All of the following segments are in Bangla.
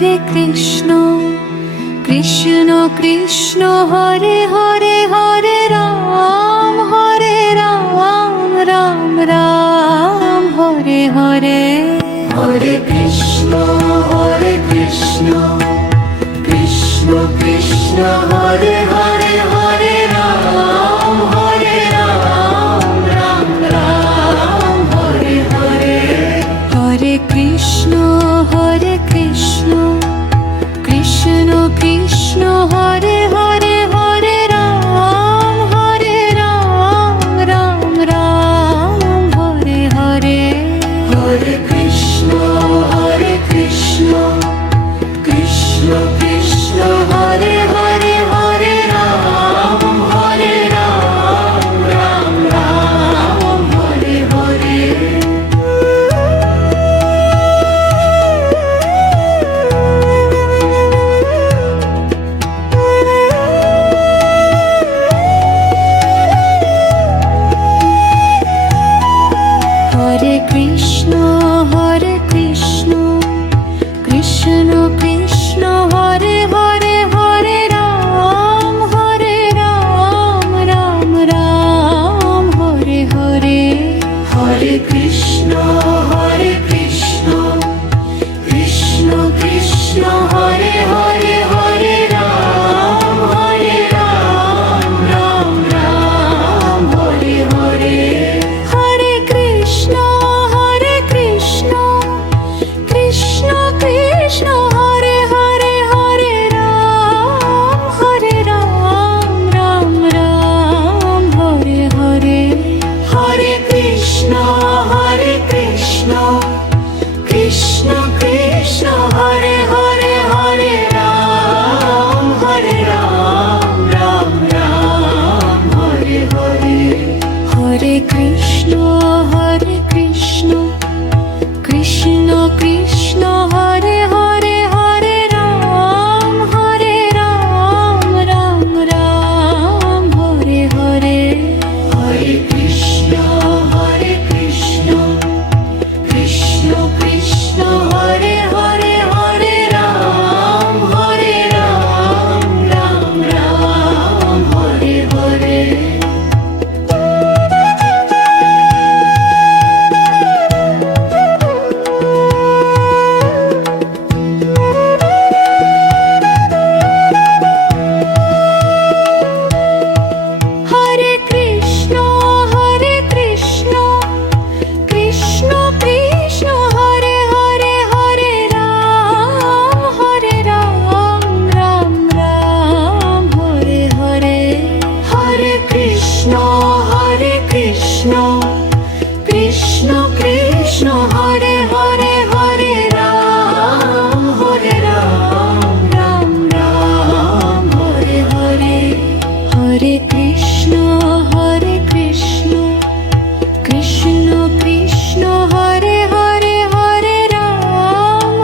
হরে কৃষ্ণ কৃষ্ণ কৃষ্ণ হরে হরে হরে রাম রাম রাম হরে হরে। হরে কৃষ্ণ কৃষ্ণ কৃষ্ণ হরে হরে হরে রাম রাম রাম হরে হরে। হরে কৃষ্ণ কৃষ্ণ কৃষ্ণ হরে হরে হরে রাম রাম রাম হরে হরে। হরে কৃষ্ণ কৃষ্ণ কৃষ্ণ হরে হরে হরে রাম রাম রাম হরে হরে। হরে কৃষ্ণ কৃষ্ণ কৃষ্ণ হরে হরে হরে রাম রাম রাম হরে হরে। হরে কৃষ্ণ কৃষ্ণ কৃষ্ণ হরে হরে হরে রাম রাম রাম হরে হরে। হরে কৃষ্ণ কৃষ্ণ কৃষ্ণ হরে হরে হরে রাম রাম রাম হরে হরে। হরে কৃষ্ণ কৃষ্ণ কৃষ্ণ হরে হরে হরে রাম রাম রাম হরে হরে। হরে কৃষ্ণ কৃষ্ণ কৃষ্ণ হরে হরে হরে রাম রাম রাম হরে হরে। হরে কৃষ্ণ কৃষ্ণ কৃষ্ণ হরে হরে হরে রাম রাম রাম হরে হরে। হরে কৃষ্ণ কৃষ্ণ কৃষ্ণ হরে হরে হরে রাম রাম রাম হরে হরে। হরে কৃষ্ণ কৃষ্ণ কৃষ্ণ হরে হরে হরে রাম রাম রাম হরে হরে। হরে কৃষ্ণ কৃষ্ণ কৃষ্ণ হরে হরে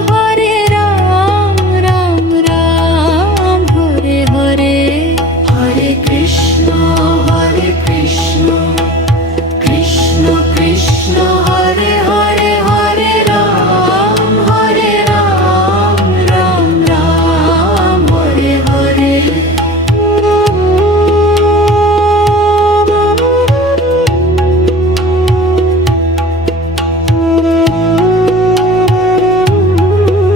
হরে রাম রাম রাম হরে হরে। হরে কৃষ্ণ কৃষ্ণ কৃষ্ণ হরে হরে হরে রাম রাম রাম হরে হরে। হরে কৃষ্ণ কৃষ্ণ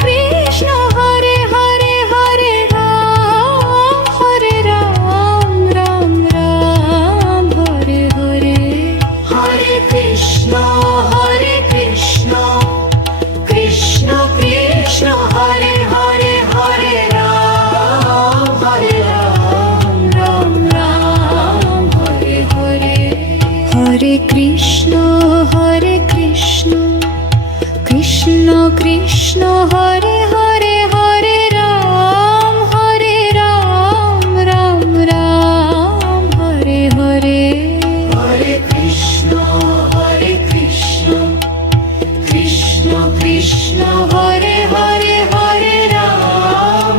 কৃষ্ণ হরে হরে হরে রাম রাম রাম হরে হরে। হরে কৃষ্ণ কৃষ্ণ কৃষ্ণ হরে হরে হরে রাম রাম রাম হরে হরে। হরে কৃষ্ণ কৃষ্ণ কৃষ্ণ হরে হরে হরে রাম রাম রাম হরে হরে। হরে কৃষ্ণ কৃষ্ণ কৃষ্ণ হরে হরে হরে রাম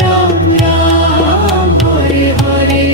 রাম রাম হরে হরে।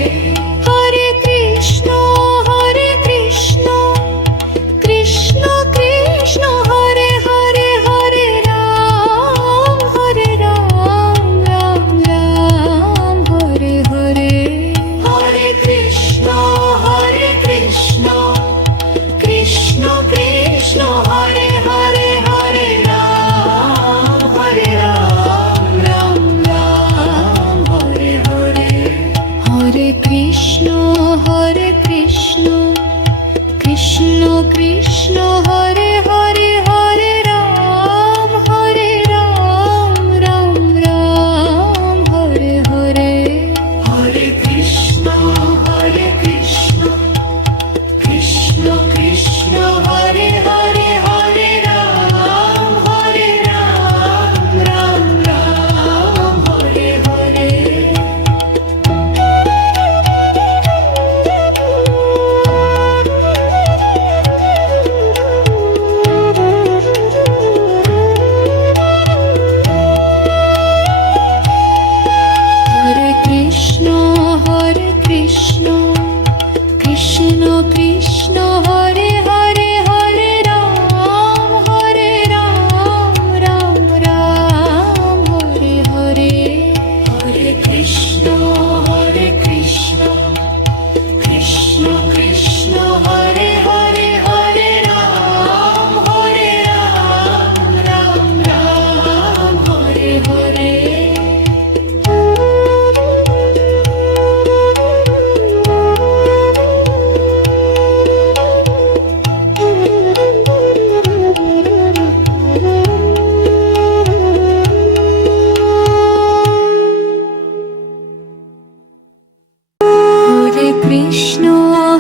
কৃষ্ণ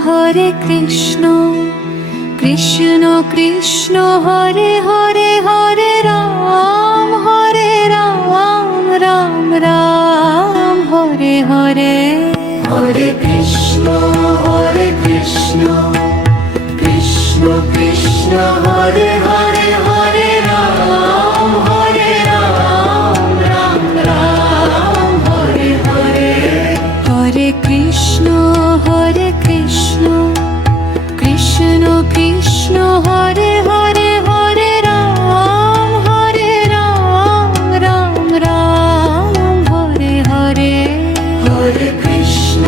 হরে কৃষ্ণ কৃষ্ণ কৃষ্ণ হরে হরে হরে রাম রাম রাম হরে হরে হরে কৃষ্ণ কৃষ্ণ কৃষ্ণ হরে হরে হরে রাম রাম রাম হরে হরে হরে কৃষ্ণ কৃষ্ণ কৃষ্ণ হরে হরে হরে রাম রাম রাম হরে হরে হরে কৃষ্ণ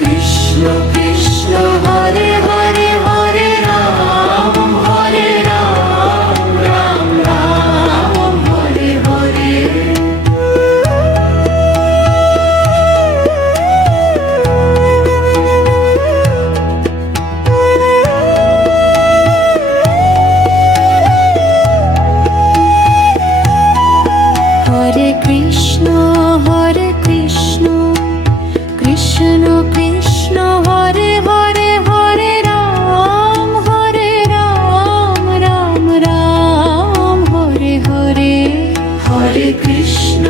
কৃষ্ণ কৃষ্ণ হরে হরে হরে রাম রাম রাম হরে হরে হরে কৃষ্ণ কৃষ্ণ কৃষ্ণ হরে হরে হরে রাম রাম রাম হরে হরে হরে কৃষ্ণ